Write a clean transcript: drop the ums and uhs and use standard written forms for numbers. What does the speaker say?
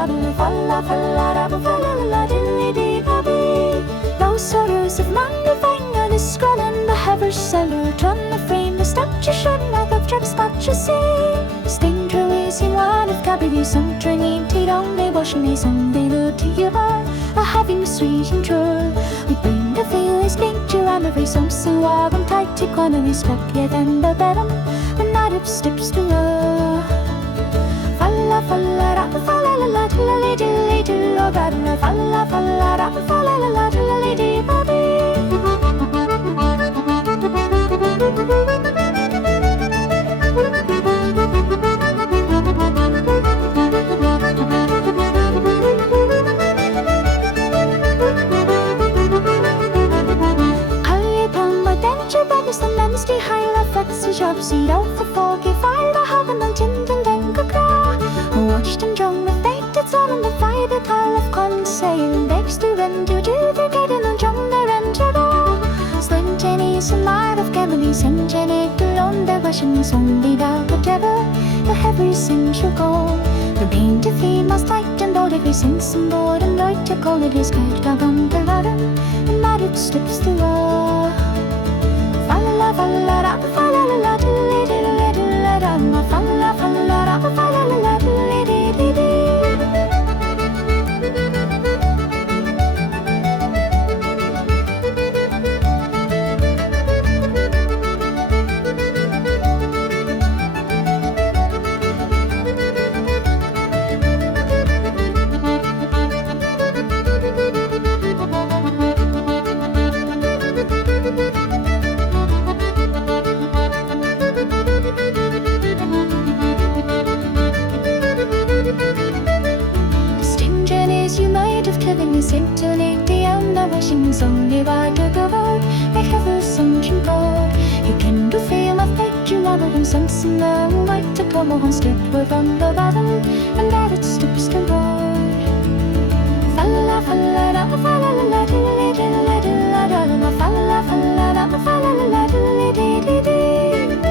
No sorrows of magnifying on a scroll on the heavy salute on the frame. The statue should not have traps, but you see. Sting true is in one of Gabriel, some training, tea only washing me someday. Look to you are a having sweet and true. We bring the feelings, picture on every song, so I'm tight to corner, respect yet and the better. The night of steps to love. Falla falla ra falla la la la la dilly dilly la la falla falla ra falla la la la la di baby. Job seat out for foggy fire the haven and tind and then watched and drunk the fate it's on the fire the tile of con sail begs to run to do the garden and drum the renter slim jenny's a night of gamilies and jenny to loan the russian song lead out whatever the heavy sin shall go the pain to feel must light and all every sense and board and light to call it his good dog on the ladder and that it strips the law falla falla ra falla la la dilly dilly dilly da ma falla falla ra falla la la dilly dilly dilly. Intellect and the rushing song by the cover. I have a sunshine code. You can do feel my fate, you love it and something like to come on step from the bottom, and that it stops the road. Falla falla da falla la dilly dilly dilly da ma falla falla da falla la dilly dilly dilly.